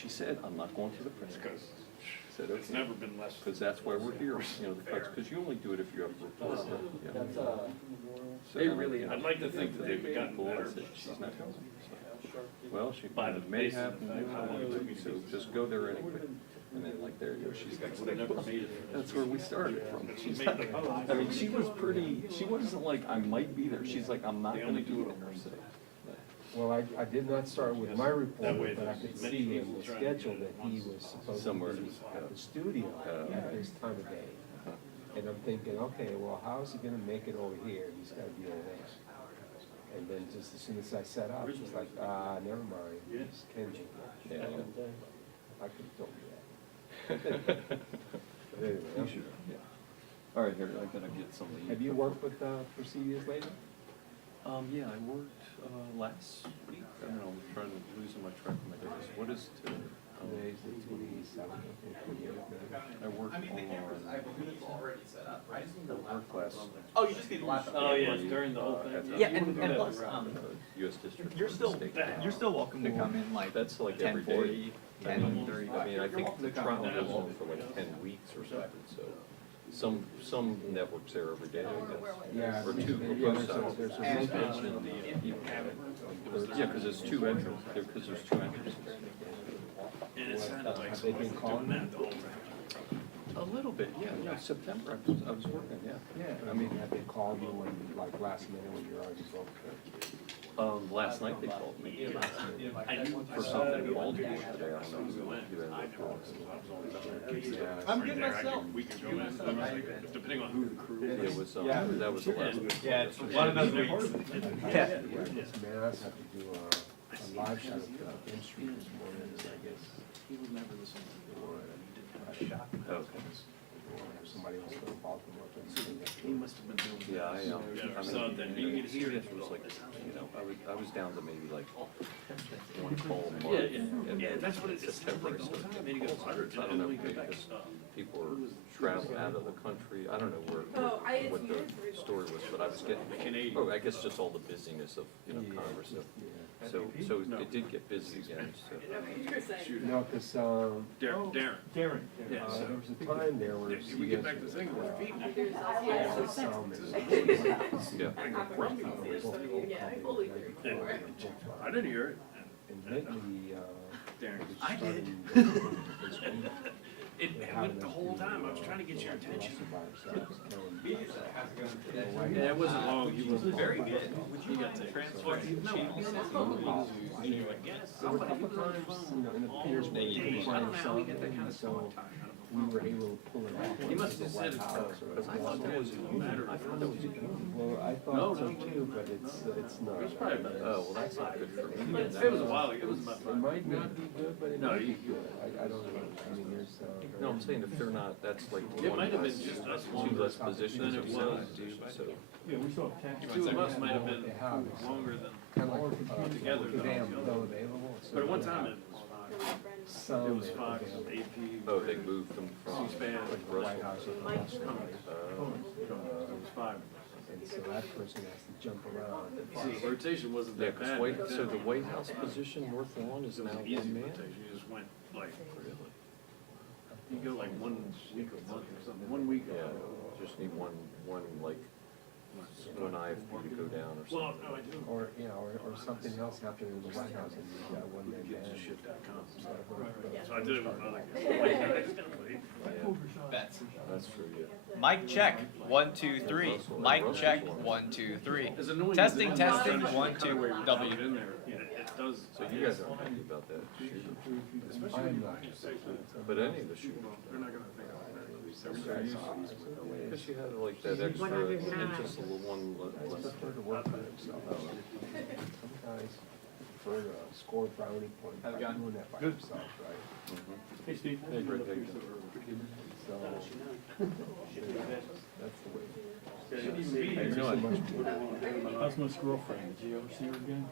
she said, I'm not going to the press. Because Said, it's okay, never been less. because that's why we're here, you know, the cuts, because you only do it if you have a report. Yeah. That's, So they then, really- you know, I'd like to think that they've gotten people, I better. said, she's not going. So, well, she By the may basis have, of the fact how long it took me to so do just go there anyway. And then like, there you go, she's like, Would have never made it. that's where we started from. She's not, I mean, she was pretty, she wasn't like, I might be there. She's like, I'm not They gonna only be do there. it So, Well, I did not start with my report, That way but I there's could many see in people the trying to schedule get that it he once. was supposed to Somewhere. be at the studio at this time of day. And I'm thinking, okay, well, how is he gonna make it over here? He's gotta be over there. And then just as soon as I set up, she's like, never mind, it's Kenji. yeah. I could have told you that. But anyway, You should, yeah. All right, here, I gotta get something. have you worked with Presidius lately? Yeah, I worked, last week. I don't know, I'm trying to, losing my track of my days. What is today? Today's the 27th, I think, 28th. I worked on, I worked last. Oh, you just need the laptop. Oh, yeah, during the whole thing. at the- Yeah, and plus, US District. you're still, State. you're still welcome to come in like That's like every 10:40, day. I mean, 10:30. I mean, I think the trial goes on for like 10 weeks or something, so some networks there every day, I guess. Yeah, Or two, or yeah, both sides. there's a And rotation. yeah, because there's two entrances, because there's two entrances. And it sounded like Have they been calling doing you? that the whole time. A little bit, yeah, September, I was working, yeah. Yeah, I mean, have they called you when, like, last minute when you're already booked? Last night they called me I knew for something in Baltimore today, I don't know who ended up calling. Yeah. I'm good myself. We could go in, I was like, depending on who the crew is. It was, that was the last one. Yeah, it's one of those weeks. Yeah, this man has to do a live shot of the M Street this morning, and I guess, He would never listen to or a shot. Okay. somebody else from Baltimore. He must have been doing. Yeah, I know. Yeah, I so mean, then you could hear it. was like, you know, I was down to maybe like one call a month. Yeah, yeah, and yeah, that's what it is. September, Like the whole so time, and he goes, I don't know, maybe because people are traveling out of the country, I don't know what the story was, but I was getting, oh, I guess just all the busyness of, you know, Congress, so it did get busy again, so. No, because, Darren. Darren. Yeah, so. there was a time there where If we get back to the thing with the people. Yeah. I didn't hear it. And lately, Darren. I did. It went the whole time, I was trying to get your attention. Yeah, it wasn't long, he was very good. He got to transfer. I guess. There were a couple times, you know, in the Peters where you couldn't find something, so we were able to pull it off. He must have said it, House I thought that was a matter. I thought that was a union. Well, I thought so too, but it's not. It's probably about, Oh, well, that's not good for me. it was a while ago, it was about It might not be good, but it No, might be you- good. I don't know. I mean, there's, No, I'm saying if they're not, that's like It one might have been less, just us two longer less positions than of it salary, was. so. Yeah, we saw 10. Two of us might have been They have. longer than, kind of like, together, though. they have bill available. so but at one they time have it was Fox. some It was that are Fox, available. AP. Oh, they moved them from C-SPAN, like White Russell. House or the House, It was five. and so that person has to jump around. See, the rotation wasn't Yeah, that 'cause bad. White, back so then. the White House position, North Lawn, is It was now an easy one man? rotation, you just went like, you go like 1 week a month or something, 1 week. Yeah, just need one like, one IFP to go down or Well, something. no, I do. Or, you know, or something else happened in the White House and you got one man Gives a man. shit.com. Yeah. So I did it with my, like, Bets. That's true, yeah. Mic check, 1, 2, 3. Mic check, 1, 2, 3. As annoying as Testing, it is, testing, I'm trying to 1, cut away 2, with W. it in there. It does. So you guys aren't happy about that shooter, I'm not. but any of the shooters. They're not gonna think of it. Because you had like that extra interest, a little one less. Prefer to work by himself. Some guys prefer to score brownie points by doing that by himself, right? Hey, Steve. Hey, Greg, how you doing? So, that's the way. How you There's so doing? much more. How's my girlfriend? Did you ever see her again?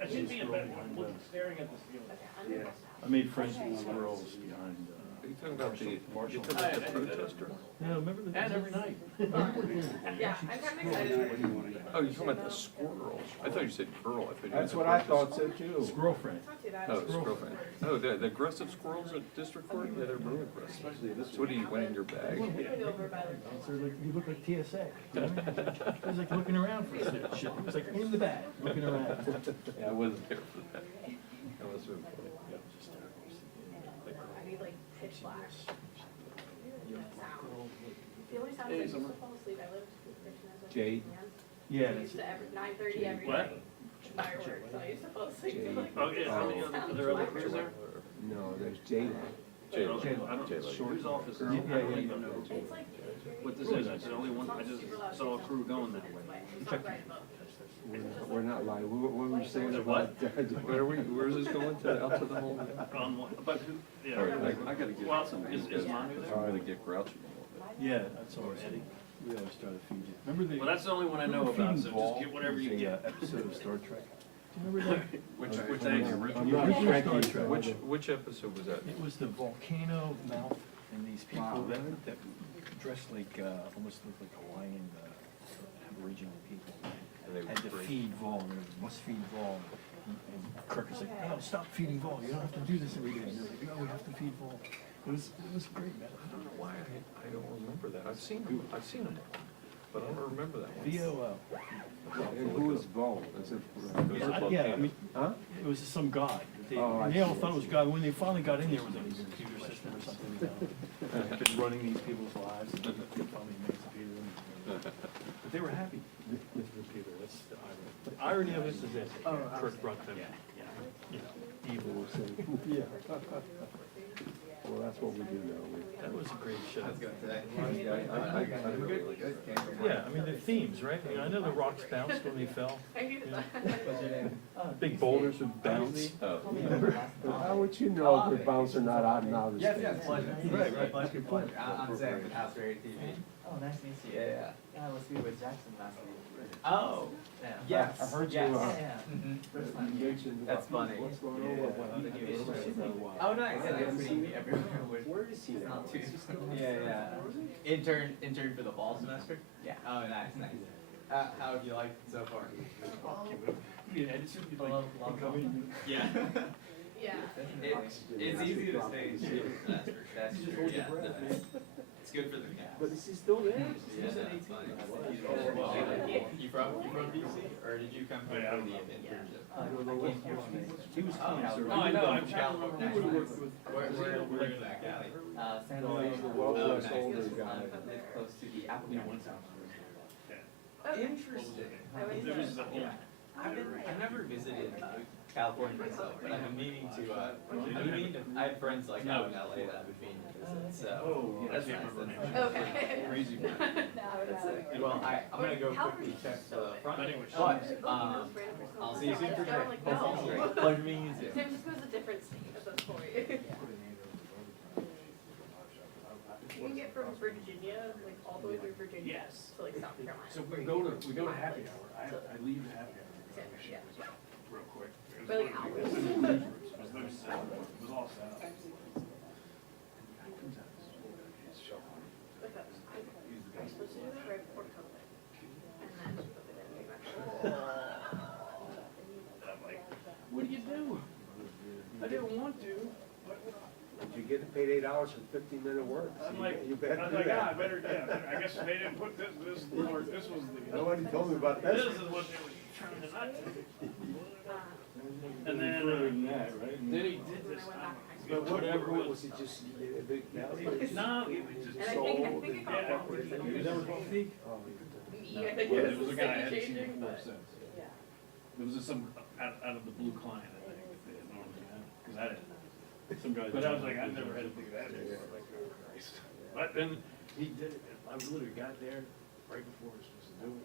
I should be in bed, I'm staring at the ceiling. I made friends with the girls behind Are you talking about the protester? Yeah, remember the. And every night. Yeah, I'm kind of excited for it. Oh, you're talking about the squirrel. I thought you said girl. I thought you That's meant what I the thought so too. Squirrel friend. It's not too bad. Oh, it's girlfriend. Oh, the aggressive squirrels at District Court? Yeah, they're really aggressive. Especially this So what do you went in your bag? We went over by like. So like, you look like TSA. You know? He was like looking around for shit. He was like in the back, looking around. Yeah, I wasn't there for that. That was so funny. I need like pitch black. Sound. The only sound I used to fall asleep, I lived in Richmond. Jade. Yeah, I that's used to every 9:30 every What? night. Fireworks, so I used to fall asleep to like. Oh, yeah, how many are there other crews there? No, there's Jade. J-Lo. I don't, J-Lo. whose office is Yeah, it? yeah, I don't yeah. even know It's like. what this is. It's the only one, I just saw a crew going that way. It's not right above. We're not lying. What were we saying What? about? Where is this going to, out to the whole? On what, but who, yeah. All right, I gotta get Well, some. is Manu there? I'm gonna get grouchy a little bit. Yeah, that's all Eddie. We always try to feed you. Remember the. Well, that's the only one I know about, so just get whatever you get. Episode of Star Trek. Do you remember that? Which thing? I'm not a Original Trekkie, Star so I Trek. don't- Which episode was that? It was the volcano mouth and these people that dressed like, almost looked like Hawaiian, Aboriginal people. And they Had to were great. feed Vol, and it must feed Vol. And Kirk was like, no, stop feeding Vol, you don't have to do this every day. And they're like, no, we have to feed Vol. It was great, man. I don't know why I don't remember that. I've seen them all, but I don't remember that one. VOL. And who is Bo? Is it? Yeah, I mean, Huh? it was some god. Oh, I They all see. thought it was God. When they finally got in there, it was like a computer system or something. Just running these people's lives. And they finally emancipated them. But they were happy with the computer. That's the irony. The irony of it is that Kirk brought them, you know, evil. Yeah. Well, that's what we do now. That was a great show. I really like it. Yeah, I mean, the themes, right? I know the rocks bounced when they fell. I knew that. Big boulders would bounce. Oh, How would you know if the bouncer not out in outer Yes, space? yes, pleasure. Right, Pleasure, pleasure. I'm Zach with House Radio TV. Oh, nice to meet you. Yeah, yeah. I was here with Jackson last week. Oh, yes. I heard you, yes. You mentioned That's about funny. what's going on with The new issue. what? Oh, nice. Yeah, they're putting me everywhere with. Where is he It's now? not too. Yeah, yeah. Intern for the fall semester. Yeah. Oh, nice, nice. How have you liked it so far? Yeah. Yeah. It's easy to stay in shape. That's true. Yeah. It's good for the cat. But is he still there? Yeah, that's fine. You from DC, or did you come here for the internship? I don't know what. He was Oh, clean, no, sir. I know, I'm California. He would've worked with. Where exactly? San No, he's the Jose. well-dressed nice. older guy. Live close to the Appleton Town. Okay. Interesting. I went There was to. the whole, I've never visited California myself, but I've been meaning to, I have friends like out in LA that I've been meaning to visit, so. I That's can't nice, remember that's names. nice. Okay. Crazy man. That's it. Well, I'm gonna go quickly check the front, But anyway, but, I'll see you soon for sure. Like, That sounds no. great. Pleasure meeting you too. San Francisco's a different state at this point. You can get from Virginia, like all the way through Virginia Yes. to like South Carolina. So we go to happy hour. I leave happy hour Yeah. real quick. It was For like it hours. was all set up. Like that. I was supposed to do that right before COVID. And then COVID came back. I'm like, what do you do? I didn't want to, but You get paid $8 for 15-minute work. so I'm like, you better I was do like, that. I better, I guess they didn't put this was the. Nobody told me about This this. is what they were trying to not do. And Further then, than that, right? then he did this, But whatever it was. was it just a big galley? No, it was just And I sold. think it got Yeah. worse. Is that what you think? Yeah, I think Yeah, it there was was a guy, I the hadn't seen changing, him but. since. Yeah. There was just some, out of the blue client, I think, they had normally had, because I didn't. Some guys. But I was like, I never had to think of that before, like, oh Christ. But then he did it, I literally got there right before I was supposed to do it.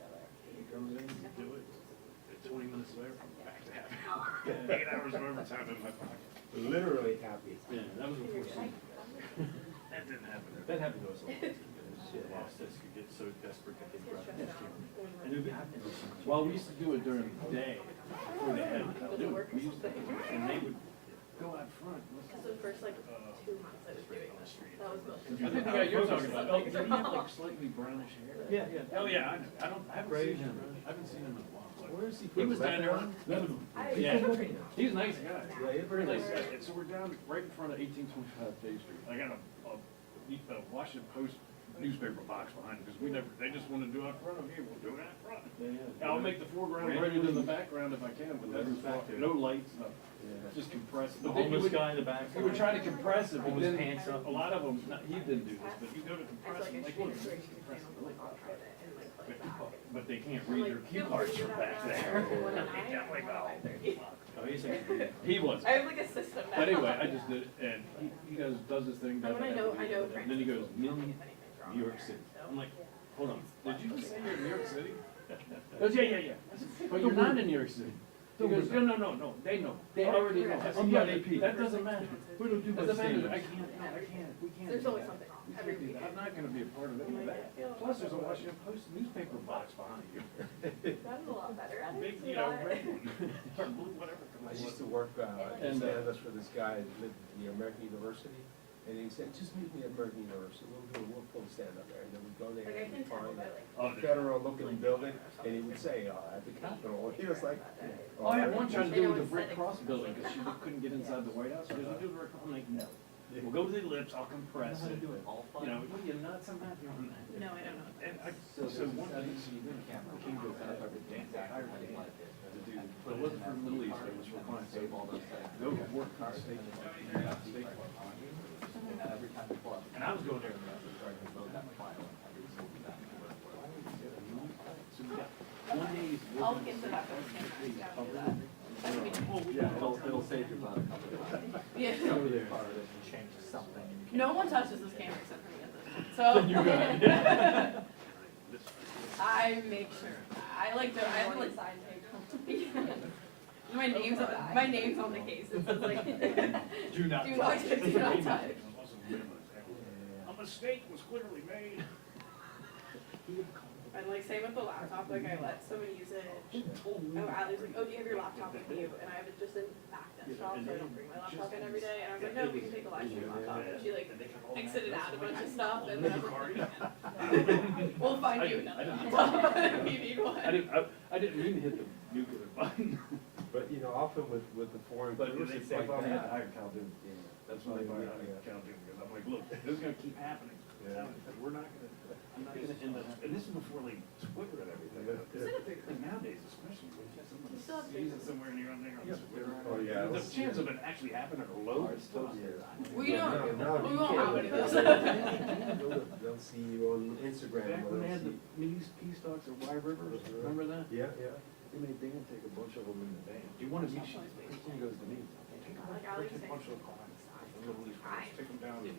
He comes in, you do it, and 20 minutes later, I'm back to happy hour. 8 hours of overtime in my pocket. Literally happy. Yeah, that was before school. That didn't happen. That happened to us all. Bosses could get so desperate that they brought this to him. And it would happen to some. Well, we used to do it during the day, before they had to do it. We used to, and they would go out front. Because the first like 2 months I was doing this, you're talking about, oh, did he have like slightly brownish hair? Yeah, yeah. Oh, yeah, I haven't Grayish. seen him in a while. Like, Where is he he from? was down there, Lebanon. Yeah, he's a nice guy. Yeah, he's Very very nice nice. guy. And so we're down right in front of 1825 Bay Street. I got a Washington Post newspaper box behind it, because they just want to do out front of here, we'll do it out front. Yeah. I'll make the foreground brighter than the background if I can, with no lights, just compress it. The But then you homeless would- guy in the back. You would try to compress it, but Pull his then pants up. a lot of them, he didn't do this, but you go to It's compress like it, a like, street look, integration compress it, panel, really like off of it and like But- back. But they can't read their cue cards from back there. I'm like, oh, Oh, he's like, he was. I have like a system now. But anyway, I just did it, and he does this thing. And when I know And then he goes, Francis, New if anything's wrong. York City. I'm like, hold on, did you just say you're in New York City? He goes, yeah. I said, but you're not in New York City. He goes, no, they know, they already know. I said, I'm yeah, not AP. that doesn't matter. We don't do Doesn't much matter, standards. I can't, we can't. There's do always that. something We every can't do that. week. I'm not gonna be a part of any of that. Plus, there's a Washington Post newspaper box behind you. That is a lot better. I Big, didn't see red that. one, or blue, whatever. I used to work, And, stand-ups for this guy that lived at the American University, and he said, just meet me at American University, we'll pull stand-up there, and then we'd go there Like I and can we'd tell find by a like. Oh, federal-looking building, and he would say, at the Capitol, he was like. Oh, I had one trying to do with the They know Brick it's Cross building, because she couldn't get inside the White House, because we do the Brick, I'm like, no. We'll go to the ellipse, I'll compress it. You know, what are you nuts, I'm not doing that. No, I don't know. And so one thing, the king goes out of the damn hired me to do, but it wasn't for the Middle East, it was for clients, so go work in the State Department. And I was going there. So we got 1 day. I'll look into that. That would be nice. Yeah, it'll save your body. Yeah. Over there. No one touches this camera except for me at this point, so. I make sure. I like to, I have like side table. My name's on the case. It says like, Do not. do not touch. A mistake was clearly made. And like same with the laptop, like I let someone use it. Oh, Allie's like, oh, do you have your laptop with you? And I have it just in back desktop, so I don't bring my laptop in every day. And I was like, no, we can take a live stream laptop. And she like exited out a bunch of stuff, and then I was like, we'll find you another laptop if you need one. I didn't mean to hit the nuclear button. But, often with the foreign But tours, they it's say, like well, we had to that. hire Cal Doom. That's why they hired Cal Doom, because I'm like, look, this is gonna keep happening. We're not gonna, I'm not gonna end up, and this is before like Twitter and everything. Like nowadays, especially, when you have someone You still have sees it somewhere and you're on there on Twitter. Oh, yeah. The chance of it actually happening are low. We don't, No, we you won't have can't. any of those. They'll see you on Instagram. Back or when they they'll had the see- peace talks at Y River, remember that? Yeah. They made Dan take a bunch of them in the van. Do you wanna meet, Christine goes to me, take a bunch of clients, the Middle East, take them down and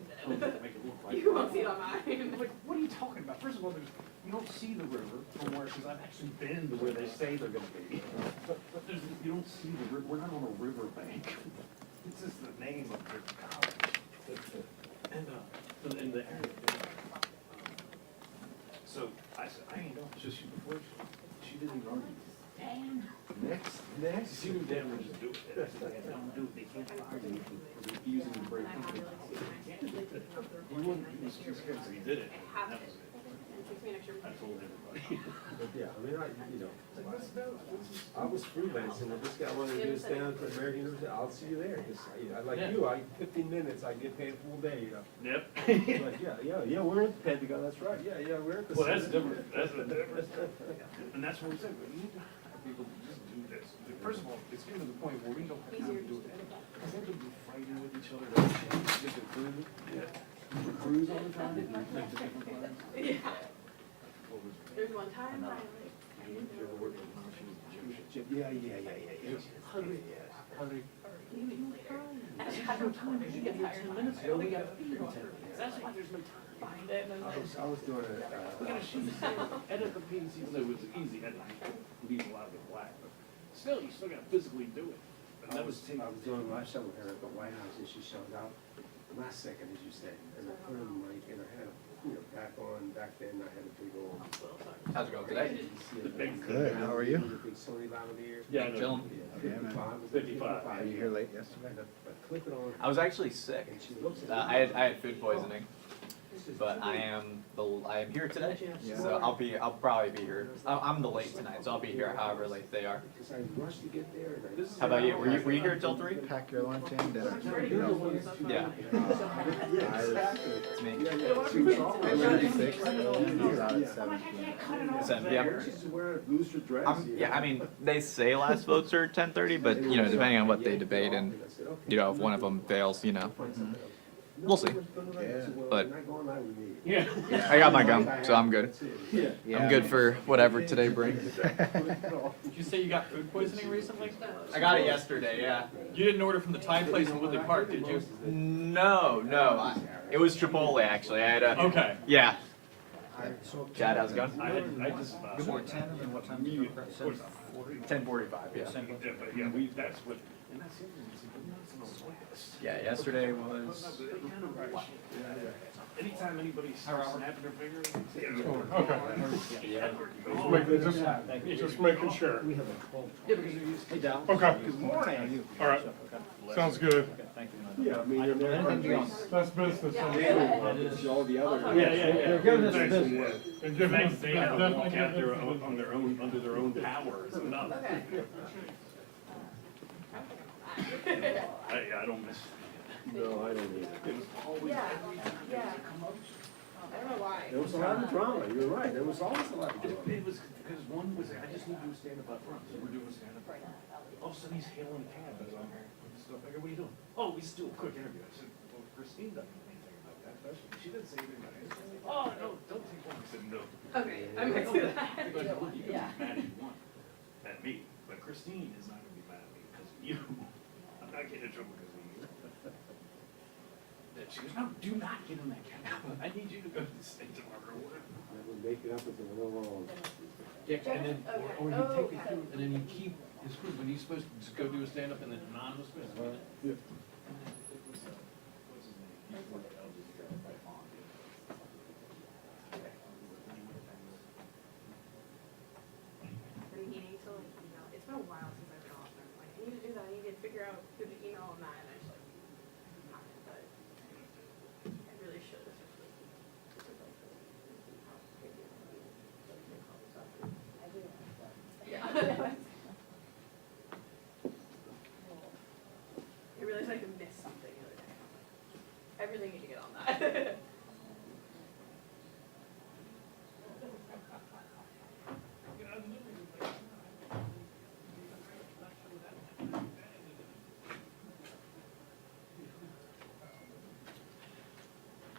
make it look like. You won't see it on mine. I'm like, what are you talking about? First of all, you don't see the river from where, because I've actually been to where they say they're gonna be. But you don't see the river, we're not on a river bank. It's just the name of the college. And in the area. So I said, I ain't going, so she, before she didn't even argue. Next. She knew Dan would just do it. I said, "Dan, don't do it, they can't fire you for using the brake. He wouldn't, he was too scared, so he did it. I have That it. was It takes me an extra. I told everybody. But yeah, I mean, I was freelancing, if this guy wanted to do a stand-up for American University, I'll see you there. 'Cause like Yeah. you, 15 minutes, I get paid a full day, Yep. Like, yeah, we're at the Pentagon, that's right, yeah, we're at the. Well, that's Senate. different, that's the difference. And that's what we said, we need to hire people to just do this. First of all, it's getting to the point where we don't have time to do it. Because they'll be fighting with each other, they'll get the cruise, the cruise all the time, like the different flags. Yeah. What was it? There's one time I like, You ever worked with mom, she was Jewish. Yeah. Hurry. and I had no time to get tired. I only got a few minutes. That's why there's no time. Find it and then I was doing We gotta shoot, edit the piece, even though it was easy, editing, leave a lot of it black, but still, you still gotta physically do it. And I that was was, doing my show with her at the White House, and she showed up last second, as you said, and I put her in the mic, and I had, back then, I had a big old. How's it going today? Good, how are you? Big Sony lavalier. yeah, I know. Chillin'. 55. Are you here late yesterday? I clip it on, I was actually sick. and she looks at me. I had food poisoning. but I am here today, so I'll probably be here. I'm the late tonight, so I'll be here however late they are. How about you? Were you here till 3? Pack your lunch in, dinner. Yeah. It's me. I leave at 6, and I out at 7 p.m. 7 p.m. Yeah, I mean, they say last votes are 10:30, but you know, depending on what they debate and you know, if one of them fails, you know, we'll see. But Yeah. I got my gum, so I'm good. I'm good for whatever today brings. Did you say you got food poisoning recently? I got it yesterday, yeah. You didn't order from the Thai place in Woodley Park, did you? No. It was Chipotle actually. I had a. Okay. Yeah. Chad, how's it going? I just. Before 10, and then what time do you prep? 10:45. Yeah. But yeah, that's what, and that's the other thing, it's like, it's not like this. Yeah. Yesterday was. Anytime anybody's snapping their finger. Okay. Just making sure. Hey, Dal. Okay. Good morning. All right. Sounds good. Thank you. Yeah, I mean, That's business. all the other. Yeah. They're giving us Thanks. business. And give them, They have to walk definitely out give there them. on their own, under their own power is enough. I don't miss. No, I don't either. It was always. Yeah. I don't know why. There was a lot of drama, you're right, there was always a lot of drama. It was, because one was, I just need you to stand up front, so we're doing stand up. All of a sudden he's hailing cabs, and I'm like, stuff, I go, what are you doing? Oh, we still a quick interview. I said, well, Christine doesn't know anything about that. She didn't say anything about it. Oh, no, don't take one. I said, no. Okay, I'm gonna do that. Because look, you can be mad if you want at me, but Christine is not gonna be mad at me because of you. I'm not getting in trouble because of you. She goes, no, do not get in that cab. I need you to go to the state tomorrow or whatever. I would make it up if it were wrong. Yeah, and then, or you take it Okay. through, and then you keep his group, when he's supposed to just go do a stand-up and then non was supposed to. Yeah. And he needs to like email. It's been a while since I've been off. And I'm like, I need to do that. I need to figure out who to email on that. And I just like haven't, but I really should. Yeah. I realized I could miss something the other day. I really need to get on that.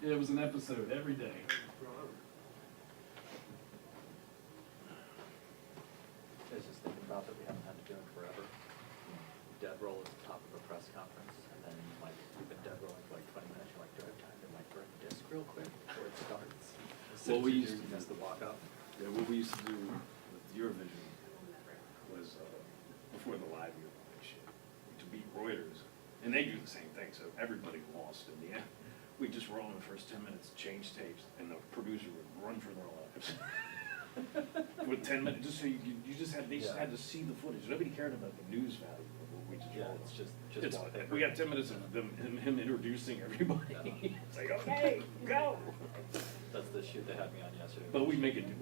It was an episode every day. I was just thinking about that we haven't had to do it forever. Dead roll at the top of a press conference, and then like we've been dead rolling for like 20 minutes. You're like, do I have time to like burn the disc real quick before it starts? Well, we used to miss the walk up. Yeah, what we used to do with Eurovision was, before the live Eurovision shit, to beat Reuters, and they do the same thing, so everybody lost in the end. We'd just roll in the first 10 minutes, change tapes, and the producer would run for their lives. With 10 minutes, just so they just had to see the footage. Nobody cared about the news value of what we just rolled. It's just We got 10 minutes of him introducing everybody. It's like, okay, go. That's the shoot they had me on yesterday. But we always make a deal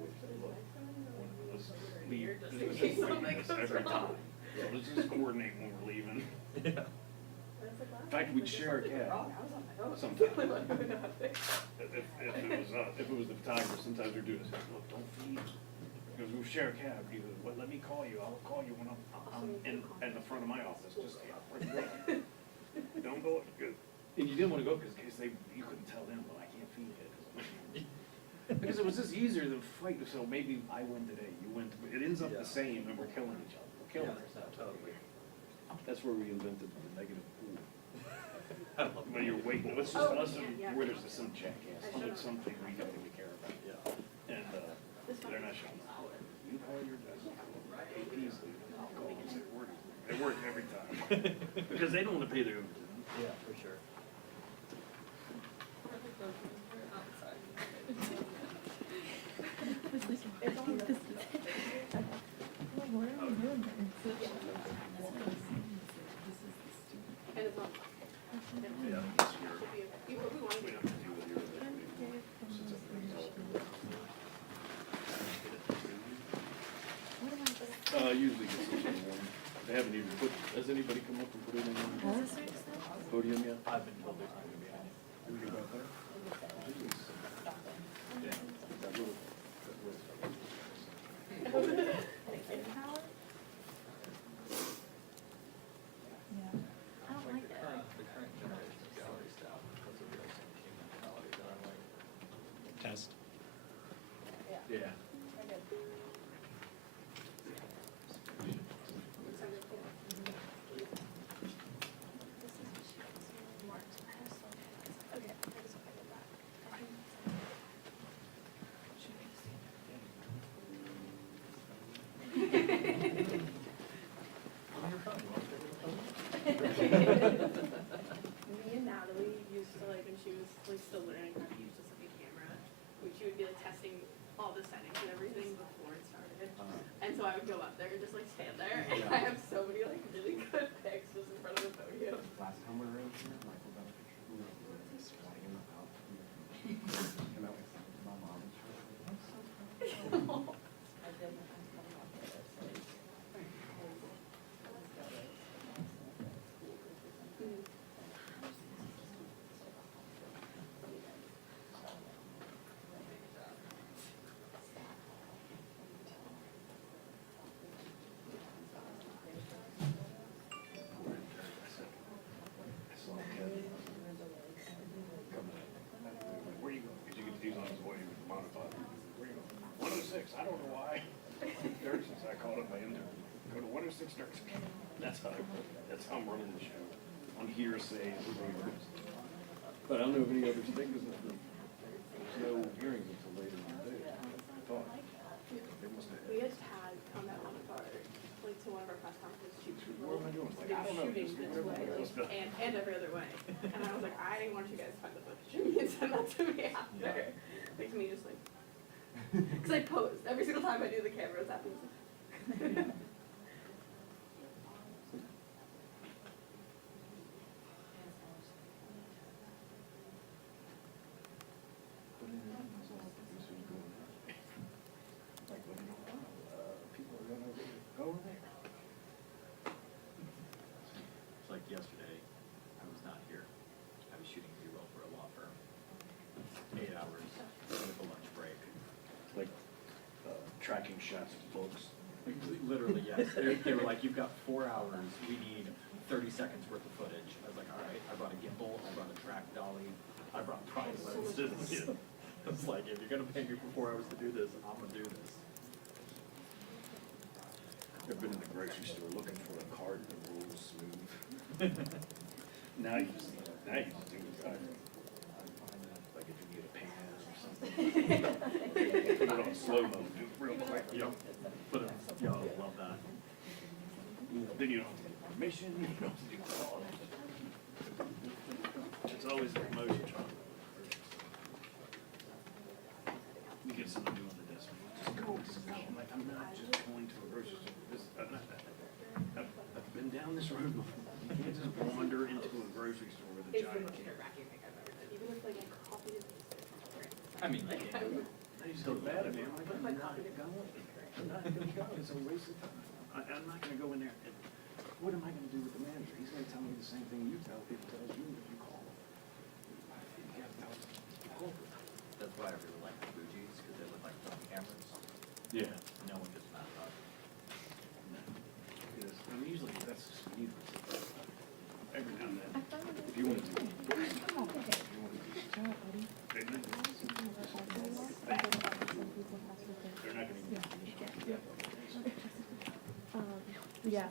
with them. Look, let's leave. Just in case something goes Every wrong. time. So let's just coordinate when we're leaving. Yeah. In fact, we'd share a cab. Sometimes. If it was the photographer, sometimes we'd do this, look, don't feed. Because we'll share a cab, he goes, well, let me call you, I'll call you when I'm in the front of my office, just, don't go, good. And you didn't wanna go, because in case you couldn't tell them, well, I can't feed it. Because it was just easier than fight, so maybe I win today, you win, it ends up the same, and we're killing each other, we're killing ourselves. Totally. That's where we invented the negative pool. I love When you're waiting, it's just us and where there's some jackass, something we don't really care about. Yeah. And, they're not showing up. You call your desk, easily, I'll call and say, they work every time. Because they don't wanna pay their overtime. Yeah, for sure. And it's not. Yeah, this year, we don't have to deal with your They haven't even put, has anybody come up and put it in the podium yet? I've been told there's not gonna be any. Everybody got that? Yeah. That little- I don't like it. The current generation of gallery staff has a real same team mentality that I'm like. Test. Yeah. Me and Natalie used to like, when she was like still learning how to use just like a camera, she would be like testing all the settings and everything before it started. And so I would go up there and just like stand there, and I have so many like really good pics just in front of the podium. Last time we were in here, Michael got a picture of me sweating in the mouth. Came out with my mom. Where you going? Because you get these on his way with the modified. Where you going? 106, I don't know why. Dirkson's, I called up my intern. Go to 106 Dirkson. That's how I'm running the show. On hearsay and rumors. But I don't know if any others think there's no hearings until later in the day. I thought. They must have. We just had come at one of our, like to one of our press conferences, shoot people. What am I doing? Like, I don't know. Shooting Just this whatever way, it like, was. and every other way. And I was like, I want you guys to find the footage of me and send that to me after. Like to me, just like, because I pose every single time I do the cameras happens. People are gonna go over there. It's like yesterday, I was not here. I was shooting B-roll for a law firm. 8 hours with a lunch break. Like, tracking shots of books. Like, literally, yes. They were like, you've got 4 hours, we need 30 seconds worth of footage. I was like, all right, I brought a gimbal, I brought a track dolly, I brought prize lenses. It's like, if you're gonna pay me for 4 hours to do this, I'm gonna do this. I've been in the grocery store looking for a card that rolls smooth. Now you just do it. Like if you need a pan or something. Put it on slow-mo, do it real quick. Yep. But, yo, love that. Then you don't have to get permission, you don't have to do all of it. It's always a promotion, John. You get someone doing the desk, just go. I'm like, I'm not just going to a grocery store. I've been down this road before. You can't just wander into a grocery store with a It's the giant most can. nerve-wracking thing I've ever done. Even if like I copied it. I mean, Like yeah. I used to feel bad at me. I'm like, I'm not gonna go. I'm not gonna go. It's a waste of time. I'm not gonna go in there. And what am I gonna do with the manager? He's gonna tell me the same thing you tell people tells you if you call him. You gotta tell them. That's why I really like the Fuji's, because they look like film cameras. Yeah. No one gets mad about it. Yes. I mean, usually that's just needless. Every now and then, if you want to do. If you want to do. They're not gonna give you permission. Yeah.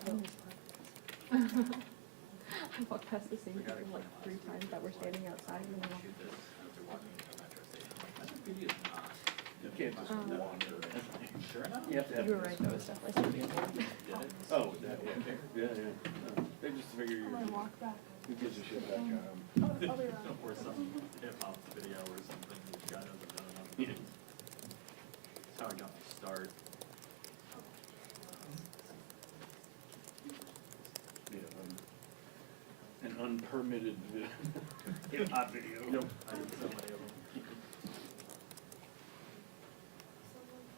I walked past the same people like 3 times that were standing outside and then Shoot this as they're walking into the metro station. Like, that's a video's not. You can't just wander. Sure enough. You have to have. you were right, though, it's definitely some people. Did it? Oh, that, yeah. They just figure I you're, walked back. who gives a shit about job? I'll be around. Or some hip-hop video or something, which guy hasn't done enough. Yeah. That's how I got my start. An unpermitted hip-hop video. Yep. I did so many of them.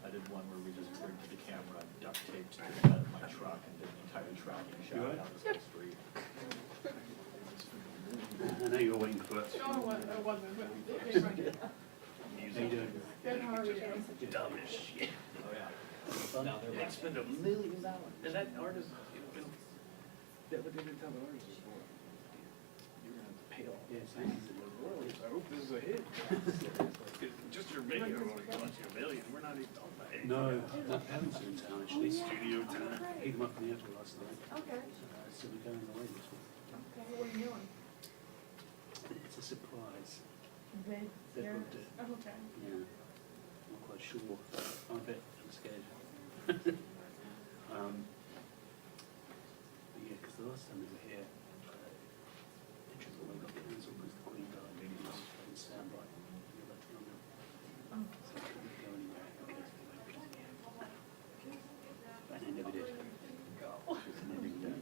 I did one where we just rigged the camera, duct taped to the bed of my truck and did an entire tracking I know you were waiting for it. No, I wasn't, but Music. good, how are you? Dumb as shit. Oh, yeah. They spend $1 million. And that artist, that what they didn't tell the artist before. You're gonna have to pay off. Yes, I hope this is a hit. Just your video only costs you $1 million. We're not even talking about anything. No, my parents are in town actually. Studio time. Picked them up from the airport last night. Okay, So we're going away this week. okay, what are you doing? It's a surprise. They, They they're, booked it. okay. Yeah. Not quite sure. I'm scared. But yeah, because the last time they were here, the trip away got cancelled because the Queen died. Maybe it was on standby. We were left London. So I couldn't go anywhere because they went to the airport. And they never did. They never did.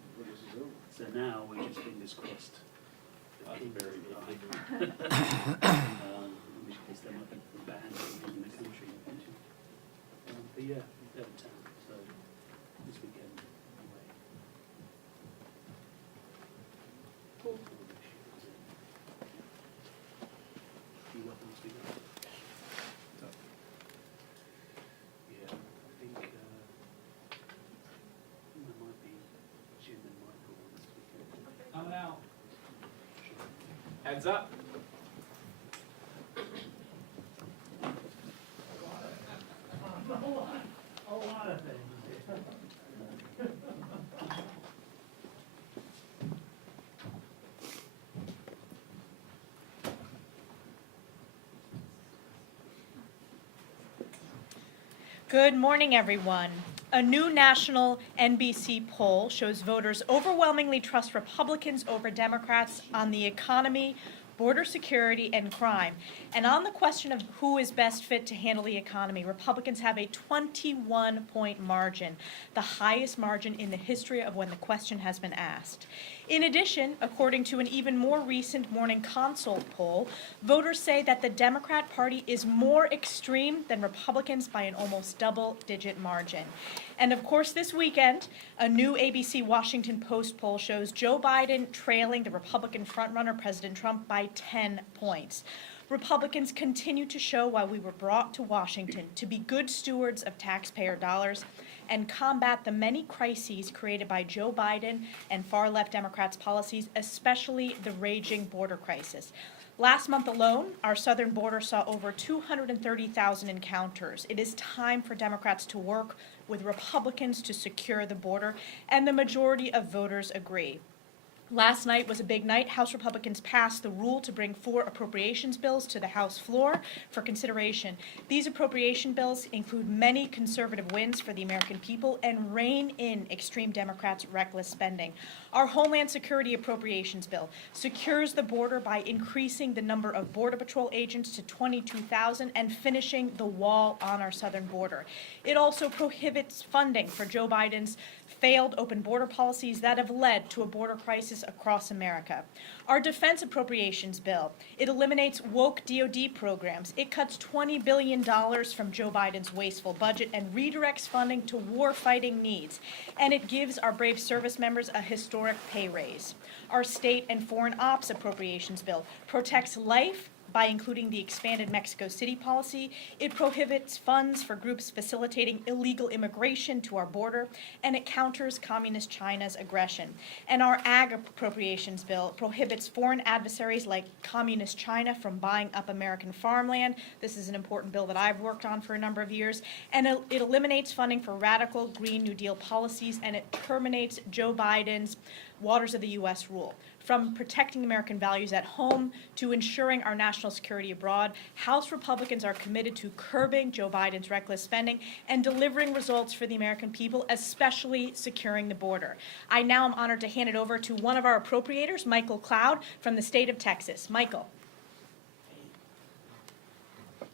So now we're just fingers crossed. The King will die. Which case they might be banned from leaving the country eventually. But yeah, they're in town, so this weekend away. Cool. You welcome this weekend? Yeah, I think there might be Jim and Michael on this weekend. Coming out. Heads up. A lot of things. Good morning, everyone. A new national NBC poll shows voters overwhelmingly trust Republicans over Democrats on the economy, border security, and crime. And on the question of who is best fit to handle the economy, Republicans have a 21-point margin, the highest margin in the history of when the question has been asked. In addition, according to an even more recent Morning Consult poll, voters say that the Democrat Party is more extreme than Republicans by an almost double-digit margin. And of course, this weekend, a new ABC Washington Post poll shows Joe Biden trailing the Republican frontrunner, President Trump, by 10 points. Republicans continue to show why we were brought to Washington to be good stewards of taxpayer dollars and combat the many crises created by Joe Biden and far-left Democrats' policies, especially the raging border crisis. Last month alone, our southern border saw over 230,000 encounters. It is time for Democrats to work with Republicans to secure the border, and the majority of voters agree. Last night was a big night. House Republicans passed the rule to bring 4 appropriations bills to the House floor for consideration. These appropriation bills include many conservative wins for the American people and rein in extreme Democrats' reckless spending. Our Homeland Security Appropriations Bill secures the border by increasing the number of Border Patrol agents to 22,000 and finishing the wall on our southern border. It also prohibits funding for Joe Biden's failed open border policies that have led to a border crisis across America. Our Defense Appropriations Bill, it eliminates woke DoD programs. It cuts $20 billion from Joe Biden's wasteful budget and redirects funding to war-fighting needs. And it gives our brave service members a historic pay raise. Our State and Foreign Ops Appropriations Bill protects life by including the expanded Mexico City policy. It prohibits funds for groups facilitating illegal immigration to our border, and it counters Communist China's aggression. And our Ag Appropriations Bill prohibits foreign adversaries like Communist China from buying up American farmland. This is an important bill that I've worked on for a number of years. And it eliminates funding for radical Green New Deal policies, and it terminates Joe Biden's Waters of the U.S. rule. From protecting American values at home to ensuring our national security abroad, House Republicans are committed to curbing Joe Biden's reckless spending and delivering results for the American people, especially securing the border. I now am honored to hand it over to one of our appropriators, Michael Cloud, from the state of Texas. Michael. Well,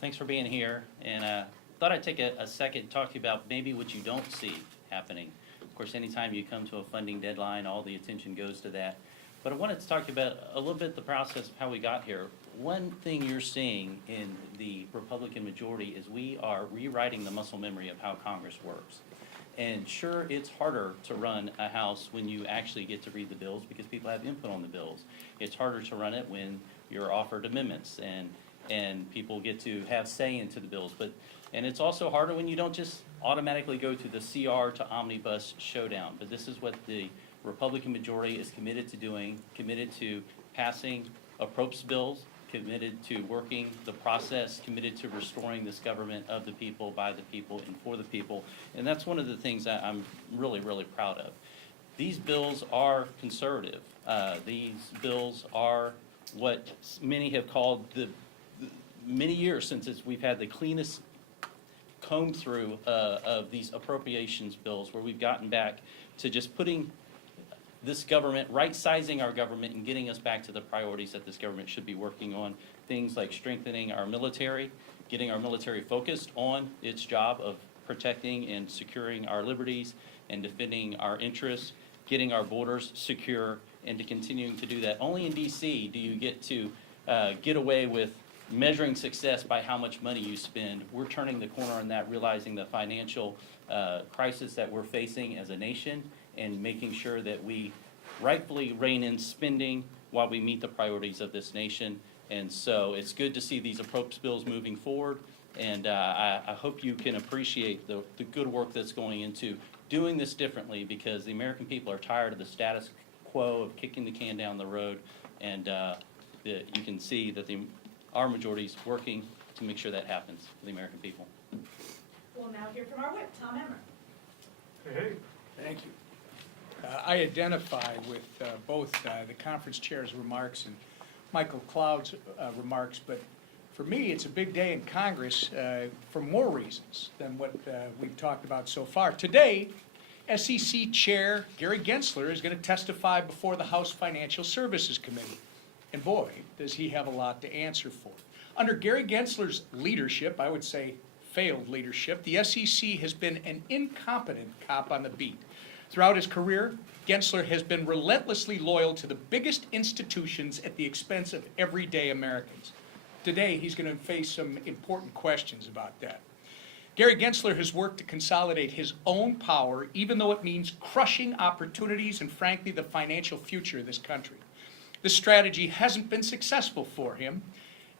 thanks for being here, and thought I'd take a second to talk to you about maybe what you don't see happening. Of course, anytime you come to a funding deadline, all the attention goes to that. But I wanted to talk to you about a little bit the process of how we got here. One thing you're seeing in the Republican majority is we are rewriting the muscle memory of how Congress works. And sure, it's harder to run a house when you actually get to read the bills because people have input on the bills. It's harder to run it when you're offered amendments and people get to have say into the bills. And it's also harder when you don't just automatically go to the CR to omnibus showdown. But this is what the Republican majority is committed to doing, committed to passing appropriate bills, committed to working the process, committed to restoring this government of the people, by the people, and for the people. And that's one of the things that I'm really, really proud of. These bills are conservative. These bills are what many have called many years since we've had the cleanest comb through of these appropriations bills, where we've gotten back to just putting this government, right-sizing our government and getting us back to the priorities that this government should be working on. Things like strengthening our military, getting our military focused on its job of protecting and securing our liberties and defending our interests, getting our borders secure, and to continuing to do that. Only in DC do you get to get away with measuring success by how much money you spend. We're turning the corner on that, realizing the financial crisis that we're facing as a nation, and making sure that we rightfully rein in spending while we meet the priorities of this nation. And so it's good to see these appropriate bills moving forward, and I hope you can appreciate the good work that's going into doing this differently, because the American people are tired of the status quo of kicking the can down the road, and you can see that our majority is working to make sure that happens for the American people. We'll now hear from our whip, Tom Emmer. Hey. Thank you. I identify with both the conference chair's remarks and Michael Cloud's remarks, but for me, it's a big day in Congress for more reasons than what we've talked about so far. Today, SEC Chair Gary Gensler is going to testify before the House Financial Services Committee. And boy, does he have a lot to answer for. Under Gary Gensler's leadership, I would say failed leadership, the SEC has been an incompetent cop on the beat. Throughout his career, Gensler has been relentlessly loyal to the biggest institutions at the expense of everyday Americans. Today, he's going to face some important questions about that. Gary Gensler has worked to consolidate his own power, even though it means crushing opportunities and, frankly, the financial future of this country. This strategy hasn't been successful for him.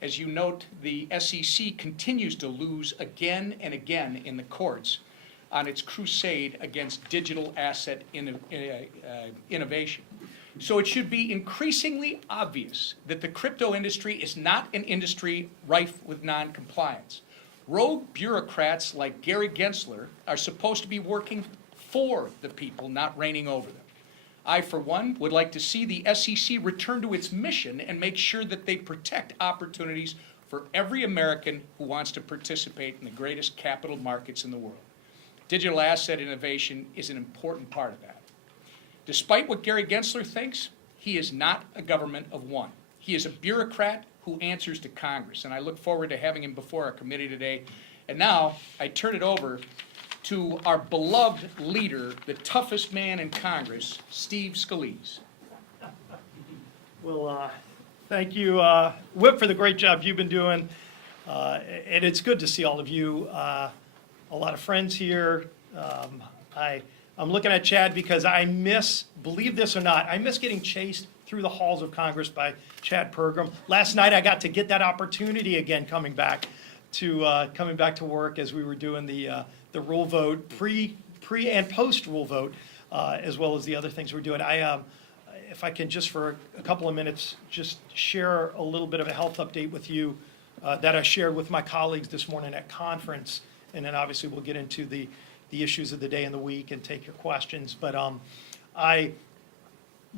As you note, the SEC continues to lose again and again in the courts on its crusade against digital asset innovation. So it should be increasingly obvious that the crypto industry is not an industry rife with non-compliance. Rogue bureaucrats like Gary Gensler are supposed to be working for the people, not reigning over them. I, for one, would like to see the SEC return to its mission and make sure that they protect opportunities for every American who wants to participate in the greatest capital markets in the world. Digital asset innovation is an important part of that. Despite what Gary Gensler thinks, he is not a government of one. He is a bureaucrat who answers to Congress, and I look forward to having him before our committee today. And now I turn it over to our beloved leader, the toughest man in Congress, Steve Scalise. Well, thank you, Whip, for the great job you've been doing. And it's good to see all of you. A lot of friends here. I'm looking at Chad because I miss, believe this or not, I miss getting chased through the halls of Congress by Chad Pergram. Last night I got to get that opportunity again coming back to work as we were doing the rule vote, pre and post rule vote, as well as the other things we're doing. If I can just for a couple of minutes just share a little bit of a health update with you that I shared with my colleagues this morning at conference, and then obviously we'll get into the issues of the day and the week and take your questions. But I, a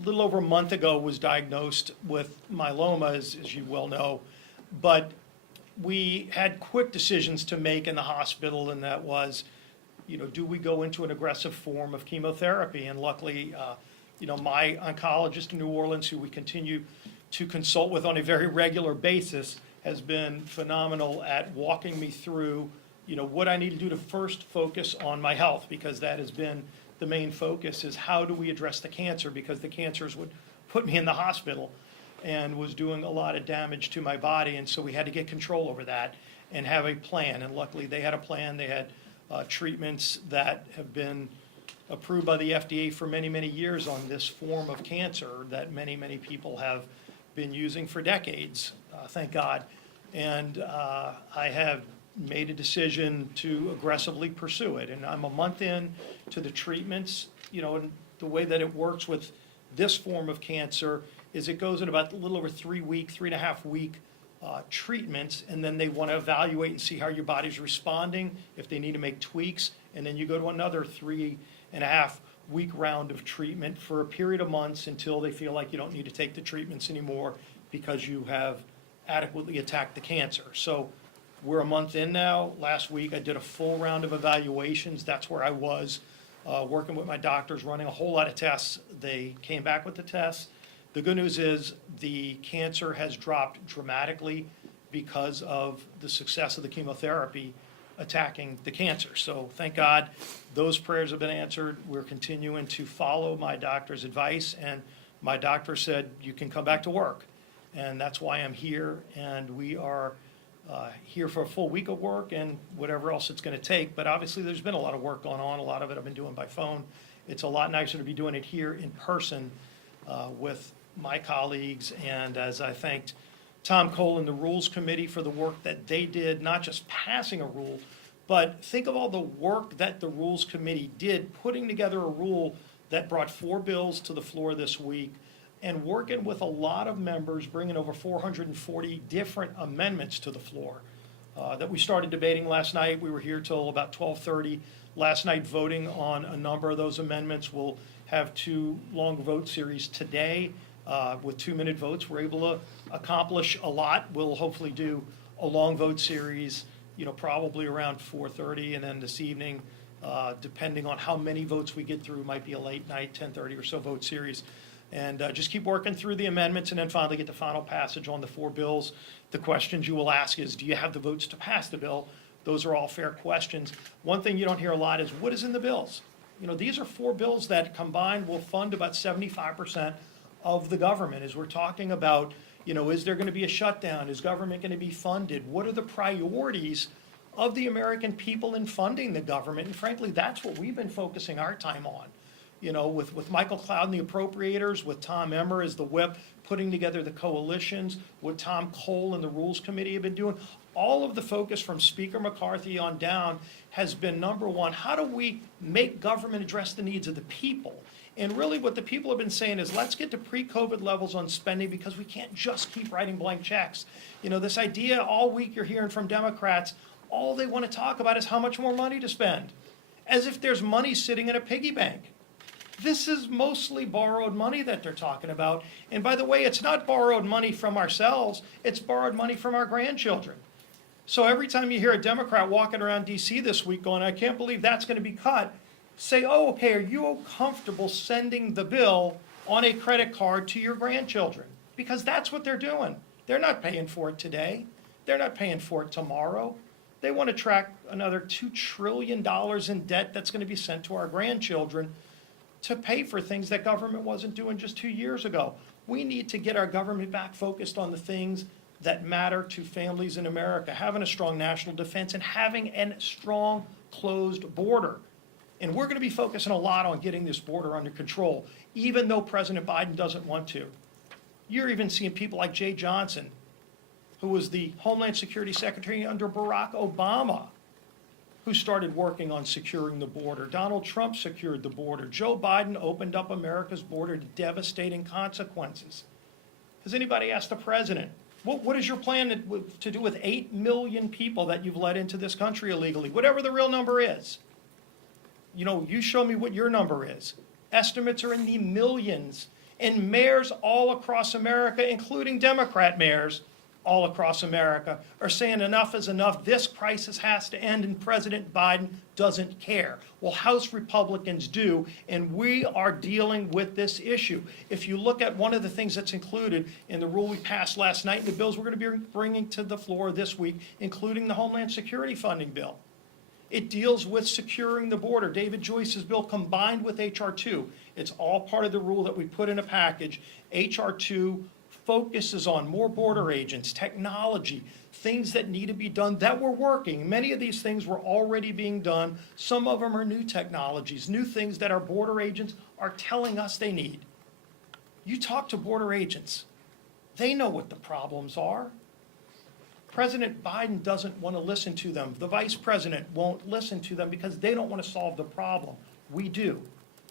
little over a month ago, was diagnosed with myeloma, as you well know, but we had quick decisions to make in the hospital, and that was, do we go into an aggressive form of chemotherapy? And luckily, my oncologist in New Orleans, who we continue to consult with on a very regular basis, has been phenomenal at walking me through, what I need to do to first focus on my health, because that has been the main focus, is how do we address the cancer, because the cancers would put me in the hospital and was doing a lot of damage to my body. And so we had to get control over that and have a plan. And luckily they had a plan. They had treatments that have been approved by the FDA for many, many years on this form of cancer that many, many people have been using for decades, thank God. And I have made a decision to aggressively pursue it. And I'm a month in to the treatments, and the way that it works with this form of cancer is it goes in about a little over 3.5 week treatments, and then they want to evaluate and see how your body's responding, if they need to make tweaks, and then you go to another 3.5 week round of treatment for a period of months until they feel like you don't need to take the treatments anymore because you have adequately attacked the cancer. So we're a month in now. Last week I did a full round of evaluations. That's where I was, working with my doctors, running a whole lot of tests. They came back with the tests. The good news is the cancer has dropped dramatically because of the success of the chemotherapy attacking the cancer. So thank God those prayers have been answered. We're continuing to follow my doctor's advice, and my doctor said you can come back to work. And that's why I'm here, and we are here for a full week of work and whatever else it's going to take. But obviously there's been a lot of work going on. A lot of it I've been doing by phone. It's a lot nicer to be doing it here in person with my colleagues, and as I thanked Tom Cole and the Rules Committee for the work that they did, not just passing a rule, but think of all the work that the Rules Committee did, putting together a rule that brought 4 bills to the floor this week, and working with a lot of members, bringing over 440 different amendments to the floor that we started debating last night. We were here till about 12:30 last night voting on a number of those amendments. We'll have 2 long vote series today. With 2-minute votes, we're able to accomplish a lot. We'll hopefully do a long vote series, probably around 4:30, and then this evening, depending on how many votes we get through, might be a late night, 10:30 or so vote series. And just keep working through the amendments and then finally get the final passage on the 4 bills. The questions you will ask is, do you have the votes to pass the bill? Those are all fair questions. One thing you don't hear a lot is, what is in the bills? These are 4 bills that combined will fund about 75% of the government. As we're talking about, is there going to be a shutdown? Is government going to be funded? What are the priorities of the American people in funding the government? And frankly, that's what we've been focusing our time on. With Michael Cloud and the appropriators, with Tom Emmer as the whip, putting together the coalitions, what Tom Cole and the Rules Committee have been doing. All of the focus from Speaker McCarthy on down has been, number one, how do we make government address the needs of the people? And really what the people have been saying is, let's get to pre-COVID levels on spending, because we can't just keep writing blank checks. This idea all week you're hearing from Democrats, all they want to talk about is how much more money to spend, as if there's money sitting in a piggy bank. This is mostly borrowed money that they're talking about. And by the way, it's not borrowed money from ourselves, it's borrowed money from our grandchildren. So every time you hear a Democrat walking around D.C. this week going, I can't believe that's going to be cut, say, oh, okay, are you comfortable sending the bill on a credit card to your grandchildren? Because that's what they're doing. They're not paying for it today. They're not paying for it tomorrow. They want to track another $2 trillion in debt that's going to be sent to our grandchildren to pay for things that government wasn't doing just 2 years ago. We need to get our government back focused on the things that matter to families in America, having a strong national defense and having a strong closed border. And we're going to be focusing a lot on getting this border under control, even though President Biden doesn't want to. You're even seeing people like Jay Johnson, who was the Homeland Security Secretary under Barack Obama, who started working on securing the border. Donald Trump secured the border. Joe Biden opened up America's border to devastating consequences. Has anybody asked the president, what is your plan to do with 8 million people that you've let into this country illegally? Whatever the real number is. You show me what your number is. Estimates are in the millions. And mayors all across America, including Democrat mayors all across America, are saying enough is enough. This crisis has to end, and President Biden doesn't care. Well, House Republicans do, and we are dealing with this issue. If you look at one of the things that's included in the rule we passed last night and the bills we're going to be bringing to the floor this week, including the Homeland Security funding bill, it deals with securing the border. David Joyce's bill combined with H.R. 2. It's all part of the rule that we put in a package. H.R. 2 focuses on more border agents, technology, things that need to be done that were working. Many of these things were already being done. Some of them are new technologies, new things that our border agents are telling us they need. You talk to border agents, they know what the problems are. President Biden doesn't want to listen to them. The vice president won't listen to them because they don't want to solve the problem. We do.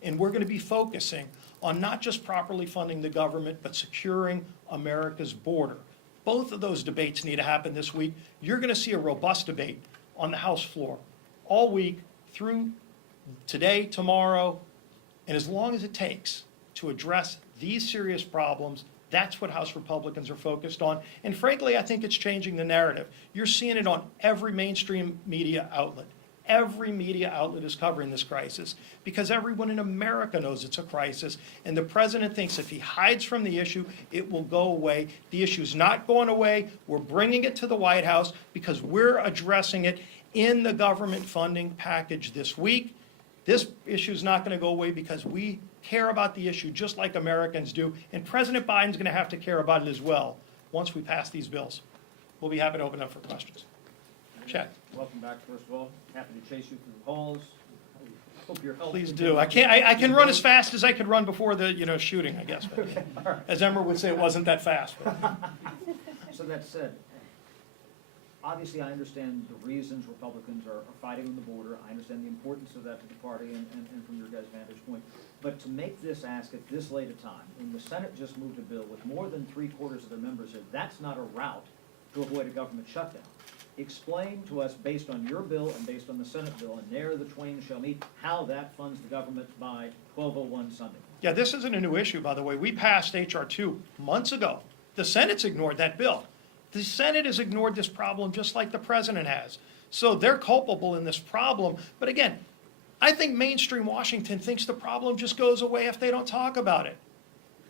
And we're going to be focusing on not just properly funding the government, but securing America's border. Both of those debates need to happen this week. You're going to see a robust debate on the House floor all week through today, tomorrow, and as long as it takes to address these serious problems. That's what House Republicans are focused on. And frankly, I think it's changing the narrative. You're seeing it on every mainstream media outlet. Every media outlet is covering this crisis because everyone in America knows it's a crisis. And the president thinks if he hides from the issue, it will go away. The issue's not going away. We're bringing it to the White House because we're addressing it in the government funding package this week. This issue is not going to go away because we care about the issue just like Americans do, and President Biden's going to have to care about it as well once we pass these bills. We'll be happy to open up for questions. Chad. Welcome back, first of all. Happy to chase you through the halls. Hope your health. Please do. I can run as fast as I could run before the shooting, I guess. But as Emmer would say, it wasn't that fast. So that said, obviously, I understand the reasons Republicans are fighting on the border. I understand the importance of that to the party and from your guys' vantage point. But to make this ask at this late a time, when the Senate just moved a bill with more than 3/4 of their members said that's not a route to avoid a government shutdown. Explain to us, based on your bill and based on the Senate bill, and there the twain shall meet, how that funds the government by 12:01 Sunday. Yeah, this isn't a new issue, by the way. We passed H.R. 2 months ago. The Senate's ignored that bill. The Senate has ignored this problem just like the president has. So they're culpable in this problem. But again, I think mainstream Washington thinks the problem just goes away if they don't talk about it.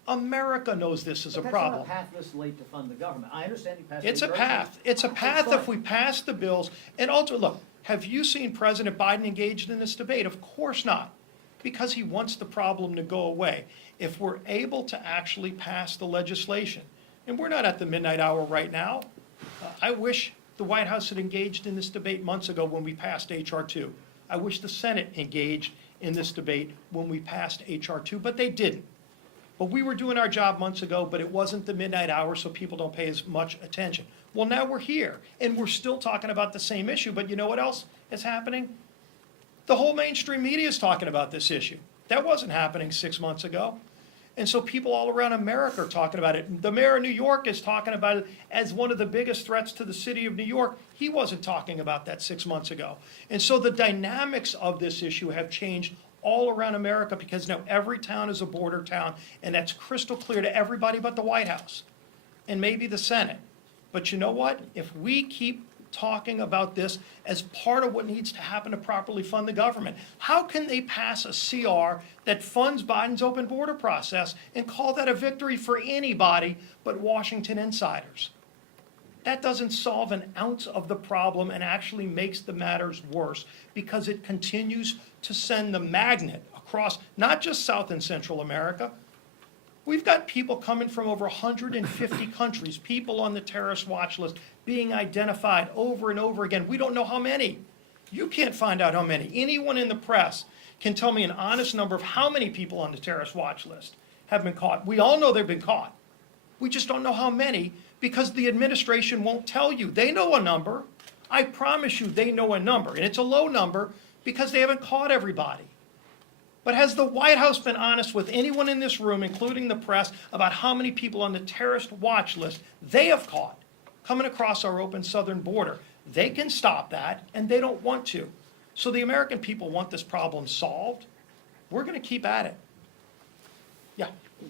America knows this is a problem. That's not a path this late to fund the government. I understand you passed. It's a path. It's a path if we pass the bills. And also, look, have you seen President Biden engaged in this debate? Of course not, because he wants the problem to go away. If we're able to actually pass the legislation, and we're not at the midnight hour right now, I wish the White House had engaged in this debate months ago when we passed H.R. 2. I wish the Senate engaged in this debate when we passed H.R. 2, but they didn't. But we were doing our job months ago, but it wasn't the midnight hour, so people don't pay as much attention. Well, now we're here, and we're still talking about the same issue, but you know what else is happening? The whole mainstream media is talking about this issue. That wasn't happening 6 months ago. And so people all around America are talking about it. The mayor of New York is talking about it as one of the biggest threats to the city of New York. He wasn't talking about that 6 months ago. And so the dynamics of this issue have changed all around America because now every town is a border town, and that's crystal clear to everybody but the White House and maybe the Senate. But you know what? If we keep talking about this as part of what needs to happen to properly fund the government, how can they pass a CR that funds Biden's open border process and call that a victory for anybody but Washington insiders? That doesn't solve an ounce of the problem and actually makes the matters worse because it continues to send the magnet across not just South and Central America. We've got people coming from over 150 countries, people on the terrorist watch list being identified over and over again. We don't know how many. You can't find out how many. Anyone in the press can tell me an honest number of how many people on the terrorist watch list have been caught. We all know they've been caught. We just don't know how many because the administration won't tell you. They know a number. I promise you they know a number, and it's a low number because they haven't caught everybody. But has the White House been honest with anyone in this room, including the press, about how many people on the terrorist watch list they have caught coming across our open southern border? They can stop that, and they don't want to. So the American people want this problem solved. We're going to keep at it. Yeah.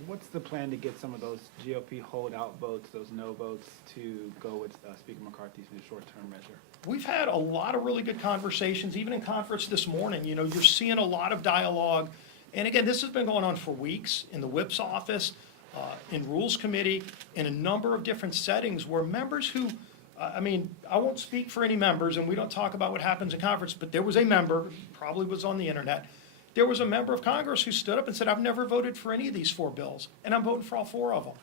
What's the plan to get some of those GOP holdout votes, those no votes, to go with Speaker McCarthy's new short-term measure? We've had a lot of really good conversations, even in conference this morning. You know, you're seeing a lot of dialogue. And again, this has been going on for weeks in the whip's office, in Rules Committee, in a number of different settings where members who, I won't speak for any members, and we don't talk about what happens in conference, but there was a member, probably was on the internet, there was a member of Congress who stood up and said, I've never voted for any of these 4 bills, and I'm voting for all 4 of them.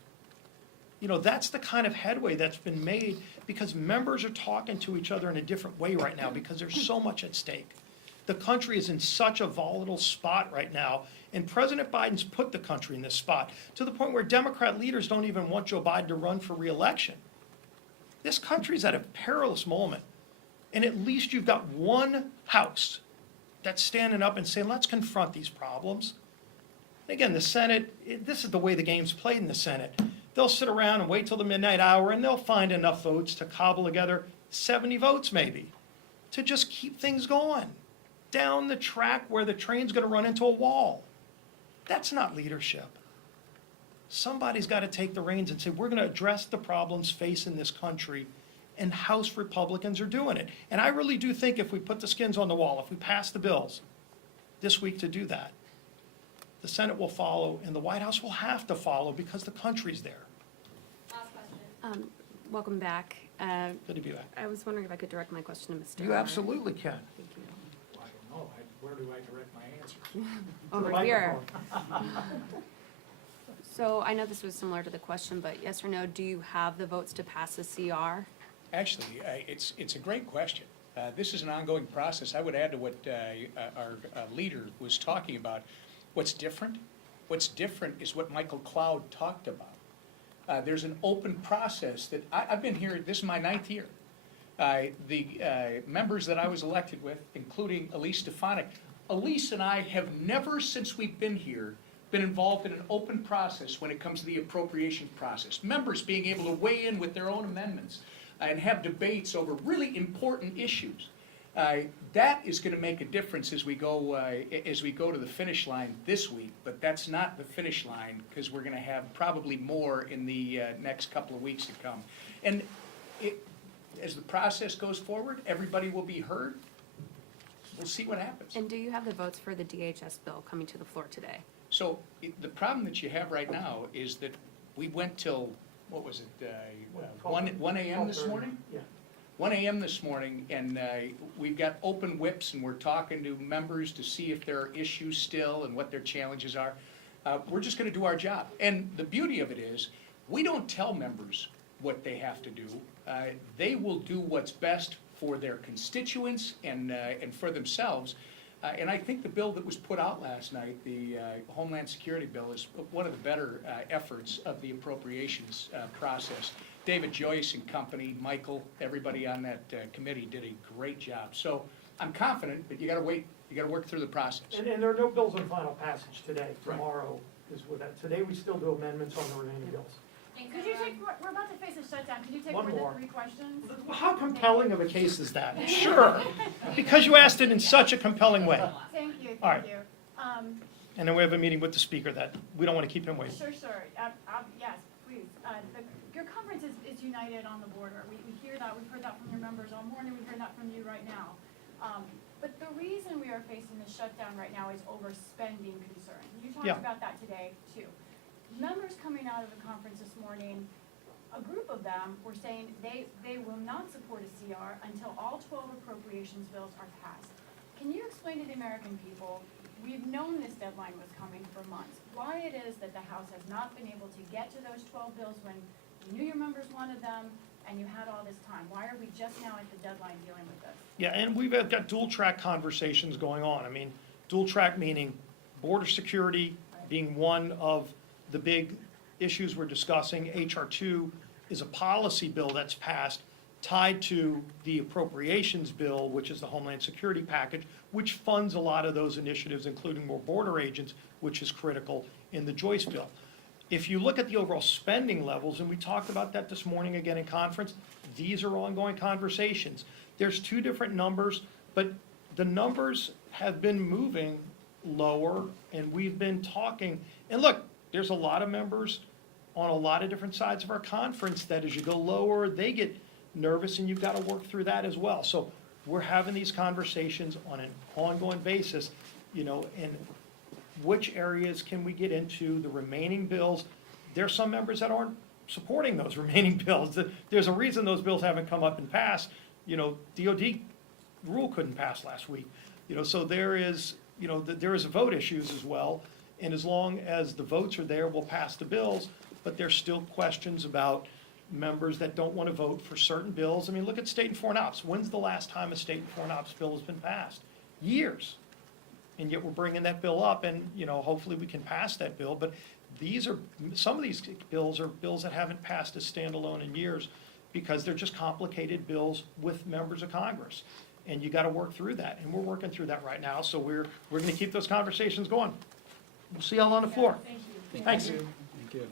You know, that's the kind of headway that's been made because members are talking to each other in a different way right now because there's so much at stake. The country is in such a volatile spot right now, and President Biden's put the country in this spot to the point where Democrat leaders don't even want Joe Biden to run for re-election. This country's at a perilous moment, and at least you've got one House that's standing up and saying, let's confront these problems. Again, the Senate, this is the way the game's played in the Senate. They'll sit around and wait till the midnight hour, and they'll find enough votes to cobble together 70 votes maybe, to just keep things going down the track where the train's going to run into a wall. That's not leadership. Somebody's got to take the reins and say, we're going to address the problems facing this country, and House Republicans are doing it. And I really do think if we put the skins on the wall, if we pass the bills this week to do that, the Senate will follow, and the White House will have to follow because the country's there. Last question. Welcome back. Good to be back. I was wondering if I could direct my question to Mr. You absolutely can. Thank you. I don't know, where do I direct my answer? Over here. So I know this was similar to the question, but yes or no, do you have the votes to pass a CR? Actually, it's a great question. This is an ongoing process. I would add to what our leader was talking about. What's different? What's different is what Michael Cloud talked about. There's an open process that I've been here, this is my 9th year. The members that I was elected with, including Elise Stefanik, Elise and I have never, since we've been here, been involved in an open process when it comes to the appropriation process. Members being able to weigh in with their own amendments and have debates over really important issues. That is going to make a difference as we go to the finish line this week, but that's not the finish line because we're going to have probably more in the next couple of weeks to come. And as the process goes forward, everybody will be heard. We'll see what happens. And do you have the votes for the DHS bill coming to the floor today? So the problem that you have right now is that we went till, what was it, 1 a.m. this morning? Yeah. 1 a.m. this morning, and we've got open whips, and we're talking to members to see if there are issues still and what their challenges are. We're just going to do our job. And the beauty of it is, we don't tell members what they have to do. They will do what's best for their constituents and for themselves. And I think the bill that was put out last night, the Homeland Security bill, is one of the better efforts of the appropriations process. David Joyce and company, Michael, everybody on that committee did a great job. So I'm confident, but you got to wait. You got to work through the process. And there are no bills on final passage today. Tomorrow is with that. Today we still do amendments on the remaining bills. Could you take, we're about to face a shutdown, could you take One more more. than 3 questions? How compelling of a case is that? Sure, because you asked it in such a compelling way. Thank you, All right. thank you. And then we have a meeting with the speaker that we don't want to keep him waiting. Sure, yes, please. Your conference is united on the border. We hear that, we've heard that from your members all morning, we've heard that from you right now. But the reason we are facing the shutdown right now is overspending concern. You talked about that today, too. Members coming out of the conference this morning, a group of them were saying they will not support a CR until all 12 appropriations bills are passed. Can you explain to the American people, we've known this deadline was coming for months, why it is that the House has not been able to get to those 12 bills when you knew your members wanted them and you had all this time? Why are we just now at the deadline dealing with this? Yeah, and we've got dual track conversations going on. I mean, dual track meaning border security being one of the big issues we're discussing. HR 2 is a policy bill that's passed tied to the appropriations bill, which is the Homeland Security package, which funds a lot of those initiatives, including more border agents, which is critical in the Joyce bill. If you look at the overall spending levels, and we talked about that this morning again in conference, these are ongoing conversations. There's 2 different numbers, but the numbers have been moving lower, and we've been talking. And look, there's a lot of members on a lot of different sides of our conference that as you go lower, they get nervous, and you've got to work through that as well. So we're having these conversations on an ongoing basis, and which areas can we get into, the remaining bills. There's some members that aren't supporting those remaining bills. There's a reason those bills haven't come up and passed. DOD rule couldn't pass last week. So there is vote issues as well. And as long as the votes are there, we'll pass the bills. but there's still questions about members that don't want to vote for certain bills. I mean, look at state and foreign ops. When's the last time a state and foreign ops bill has been passed? Years. And yet we're bringing that bill up, and, you know, hopefully we can pass that bill. But some of these bills are bills that haven't passed as standalone in years because they're just complicated bills with members of Congress. And you got to work through that, and we're working through that right now. So we're going to keep those conversations going. We'll see y'all on the floor. Thanks. Thank you.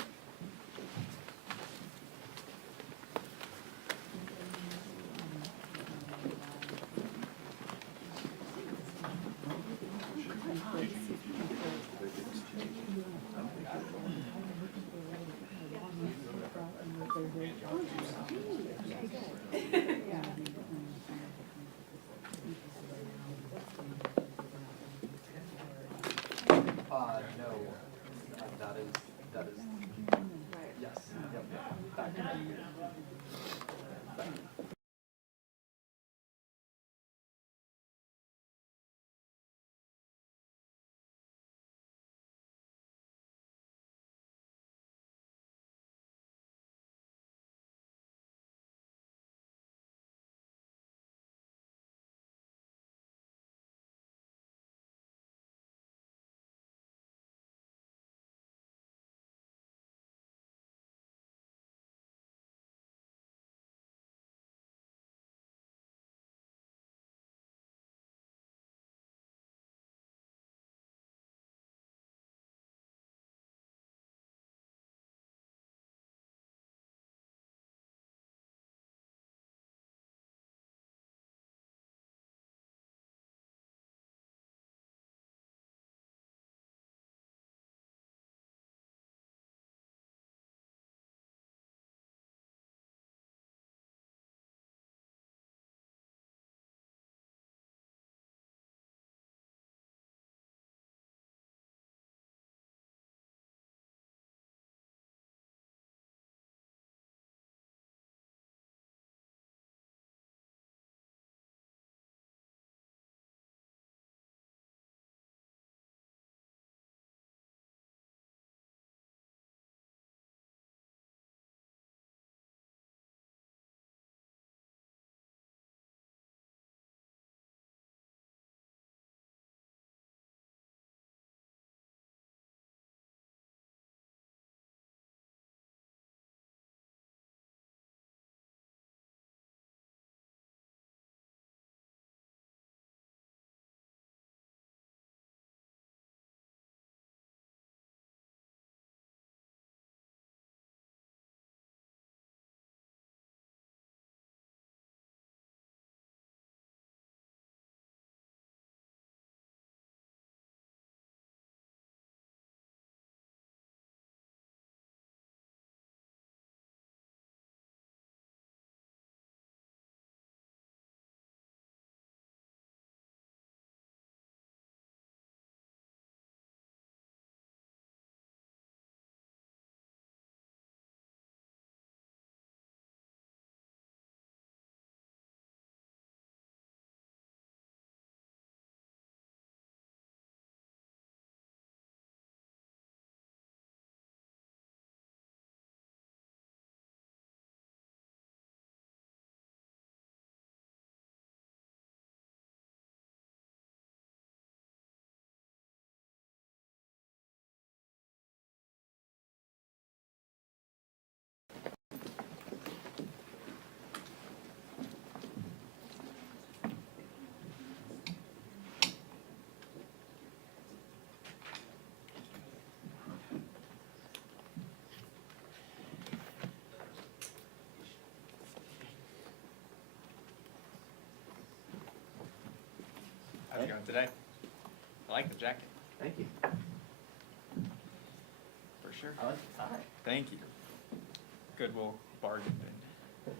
How's it going today? I like the jacket. Thank you. For sure. I like the tie. Thank you. Good, we'll bargain then.